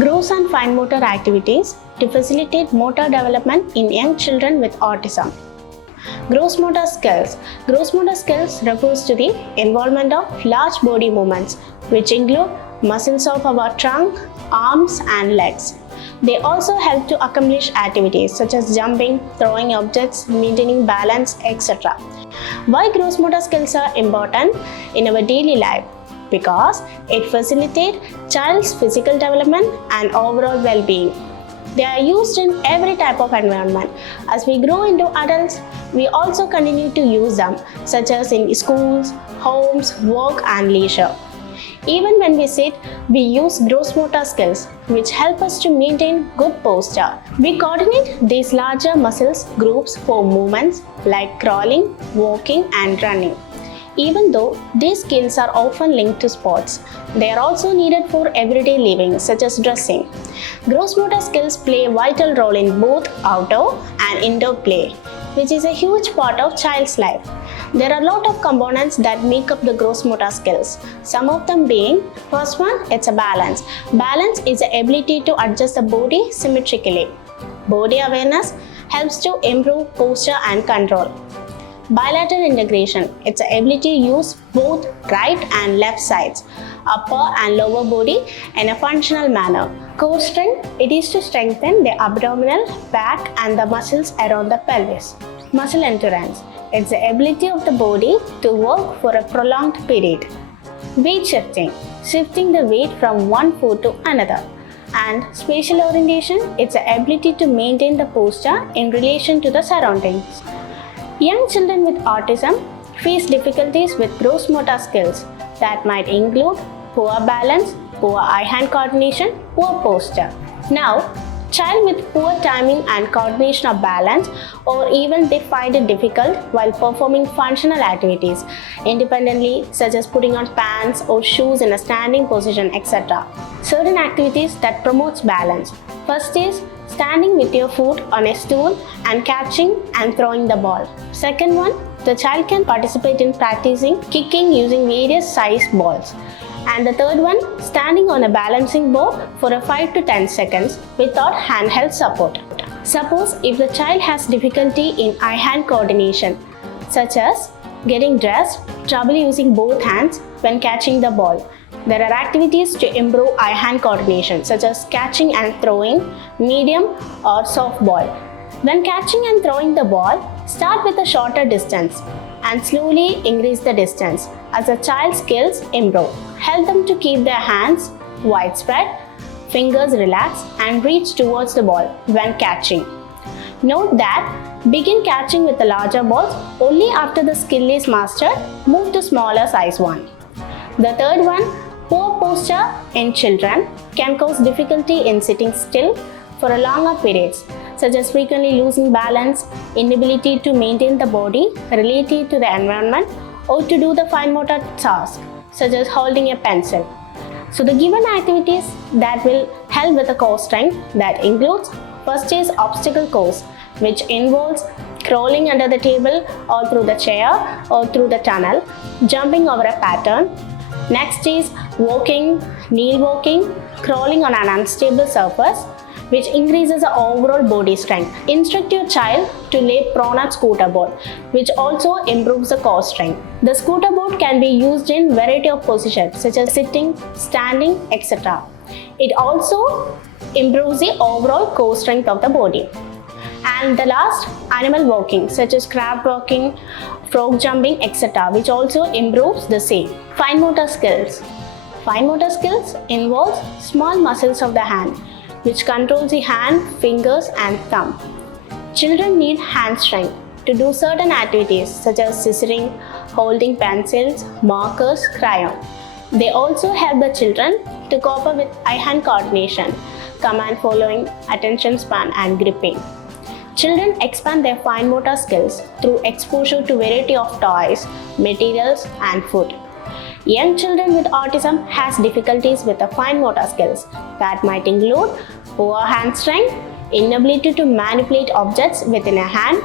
Gross and fine motor activities to facilitate motor development in young children with autism. Gross motor skills. Gross motor skills refers to the involvement of large body movements, which include muscles of our trunk, arms, and legs. They also help to accomplish activities such as jumping, throwing objects, maintaining balance, etc. Why gross motor skills are important in our daily life? Because it facilitates child's physical development and overall well-being. They are used in every type of environment. As we grow into adults, we also continue to use them, such as in schools, homes, work, and leisure. Even when we sit, we use gross motor skills, which help us to maintain good posture. We coordinate these larger muscles groups for movements like crawling, walking, and running. Even though these skills are often linked to sports, they are also needed for everyday living, such as dressing. Gross motor skills play a vital role in both outdoor and indoor play, which is a huge part of child's life. There are a lot of components that make up the gross motor skills. Some of them being, first one, it's a balance. Balance is the ability to adjust the body symmetrically. Body awareness helps to improve posture and control. Bilateral integration, it's the ability to use both right and left sides, upper and lower body in a functional manner. Core strength, it is to strengthen the abdominal, back, and the muscles around the pelvis. Muscle endurance, it's the ability of the body to work for a prolonged period. Weight shifting, shifting the weight from one foot to another. And spatial orientation, it's the ability to maintain the posture in relation to the surroundings. Young children with autism face difficulties with gross motor skills that might include poor balance, poor eye-hand coordination, poor posture. Now, child with poor timing and coordination of balance, or even they find it difficult while performing functional activities independently, such as putting on pants or shoes in a standing position, etc. Certain activities that promotes balance. First is standing with your foot on a stool and catching and throwing the ball. Second one, the child can participate in practicing kicking using various sized balls. And the third one, standing on a balancing board for a 5 to 10 seconds without handheld support. Suppose if the child has difficulty in eye-hand coordination, such as getting dressed, trouble using both hands when catching the ball. There are activities to improve eye-hand coordination, such as catching and throwing, medium or softball. When catching and throwing the ball, start with a shorter distance and slowly increase the distance as the child's skills improve. Help them to keep their hands widespread, fingers relaxed, and reach towards the ball when catching. Note that begin catching with the larger balls only after the skill is mastered. Move to smaller size one. The third one, poor posture in children can cause difficulty in sitting still for a longer periods, such as frequently losing balance, inability to maintain the body relative to the environment, or to do the fine motor task, such as holding a pencil. So the given activities that will help with the core strength that includes, first is obstacle course, which involves crawling under the table or through the chair or through the tunnel, jumping over a pattern. Next is walking, kneel walking, crawling on an unstable surface, which increases the overall body strength. Instruct your child to lay prone at scooter board, which also improves the core strength. The scooter board can be used in variety of positions, such as sitting, standing, etc. It also improves the overall core strength of the body. And the last, animal walking, such as crab walking, frog jumping, etc., which also improves the same. Fine motor skills. Fine motor skills involves small muscles of the hand, which controls the hand, fingers, and thumb. Children need hand strength to do certain activities such as scissoring, holding pencils, markers, crayon. They also help the children to cope up with eye-hand coordination, command following, attention span, and gripping. Children expand their fine motor skills through exposure to variety of toys, materials, and food. Young children with autism has difficulties with the fine motor skills that might include poor hand strength, inability to manipulate objects within a hand,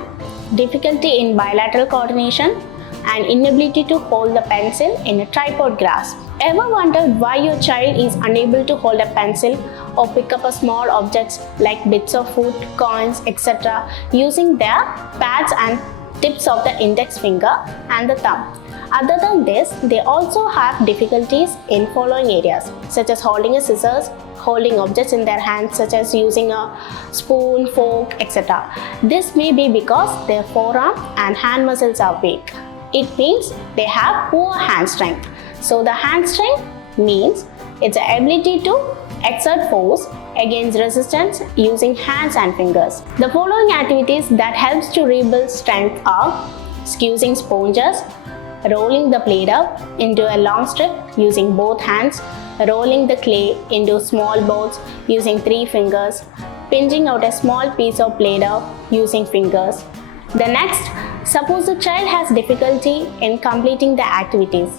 difficulty in bilateral coordination, and inability to hold the pencil in a tripod grasp. Ever wondered why your child is unable to hold a pencil or pick up a small objects like bits of food, coins, etc. using their pads and tips of the index finger and the thumb? Other than this, they also have difficulties in following areas such as holding a scissors, holding objects in their hands such as using a spoon, fork, etc. This may be because their forearm and hand muscles are weak. It means they have poor hand strength. So the hand strength means it's the ability to exert force against resistance using hands and fingers. The following activities that helps to rebuild strength are squeezing sponges, rolling the plate up into a long strip using both hands, rolling the clay into small balls using 3 fingers, pinching out a small piece of Play-Doh using fingers. The next, suppose the child has difficulty in completing the activities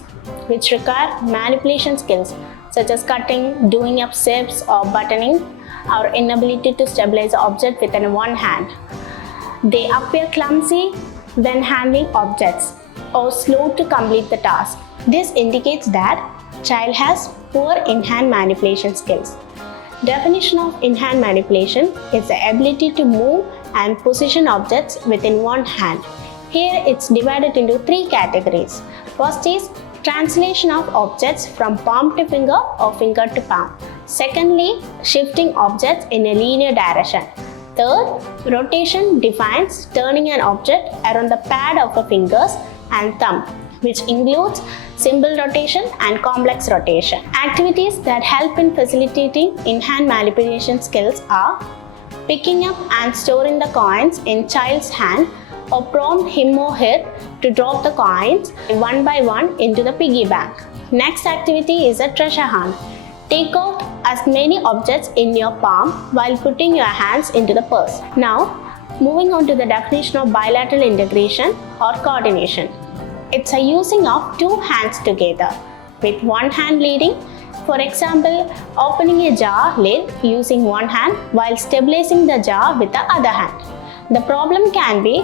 which require manipulation skills such as cutting, doing up zips or buttoning, or inability to stabilize the object within one hand. They appear clumsy when handling objects or slow to complete the task. This indicates that child has poor in-hand manipulation skills. Definition of in-hand manipulation is the ability to move and position objects within one hand. Here it's divided into 3 categories. First is translation of objects from palm to finger or finger to palm. Secondly, shifting objects in a linear direction. Third, rotation defines turning an object around the pad of the fingers and thumb, which includes simple rotation and complex rotation. Activities that help in facilitating in-hand manipulation skills are picking up and storing the coins in child's hand or prompt him or her to drop the coins one by one into the piggy bank. Next activity is a treasure hunt. Take out as many objects in your palm while putting your hands into the purse. Now, moving on to the definition of bilateral integration or coordination. It's a using of 2 hands together with one hand leading. For example, opening a jar lid using one hand while stabilizing the jar with the other hand. The problem can be,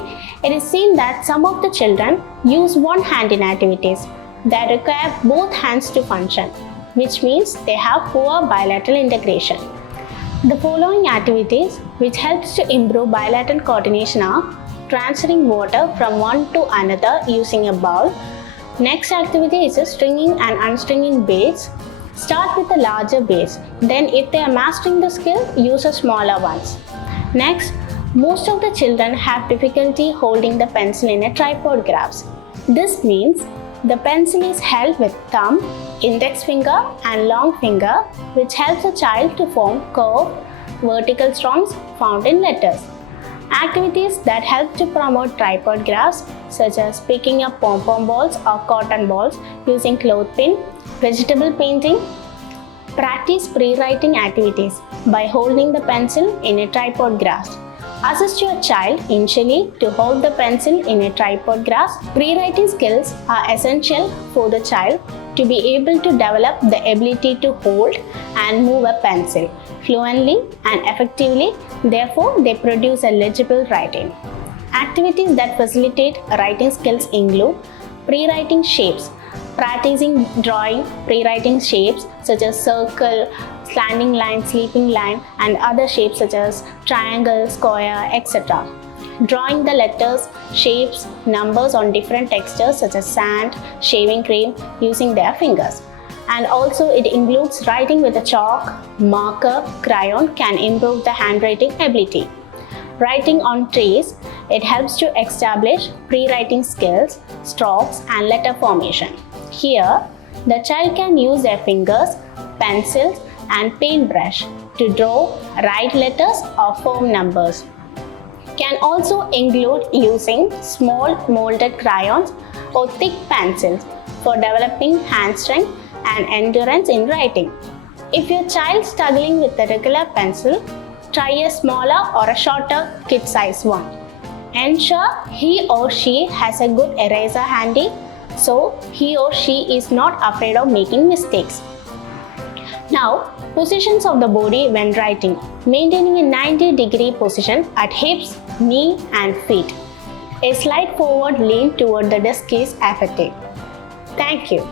it is seen that some of the children use one hand in activities that require both hands to function, which means they have poor bilateral integration. The following activities which helps to improve bilateral coordination are transferring water from one to another using a bowl. Next activity is stringing and unstringing beads. Start with a larger beads, then if they are mastering the skill, use a smaller ones. Next, most of the children have difficulty holding the pencil in a tripod grasp. This means the pencil is held with thumb, index finger and long finger, which helps the child to form curved vertical strongs found in letters. Activities that help to promote tripod grasp such as picking up pom-pom balls or cotton balls using clothespin, vegetable painting. Practice pre-writing activities by holding the pencil in a tripod grasp. Assist your child initially to hold the pencil in a tripod grasp. Pre-writing skills are essential for the child to be able to develop the ability to hold and move a pencil fluently and effectively. Therefore, they produce a legible writing. Activities that facilitate writing skills include pre-writing shapes. Practicing drawing pre-writing shapes such as circle, slanting line, sleeping line, and other shapes such as triangle, square, etc. Drawing the letters, shapes, numbers on different textures such as sand, shaving cream using their fingers. And also it includes writing with a chalk, marker, crayon can improve the handwriting ability. Writing on trees, it helps to establish pre-writing skills, strokes and letter formation. Here, the child can use their fingers, pencils and paintbrush to draw, write letters or form numbers. Can also include using small molded crayons or thick pencils for developing hand strength and endurance in writing. If your child is struggling with a regular pencil, try a smaller or a shorter kid size one. Ensure he or she has a good eraser handy so he or she is not afraid of making mistakes. Now, positions of the body when writing. Maintaining a 90-degree position at hips, knee and feet. A slight forward lean toward the desk is effective. Thank you.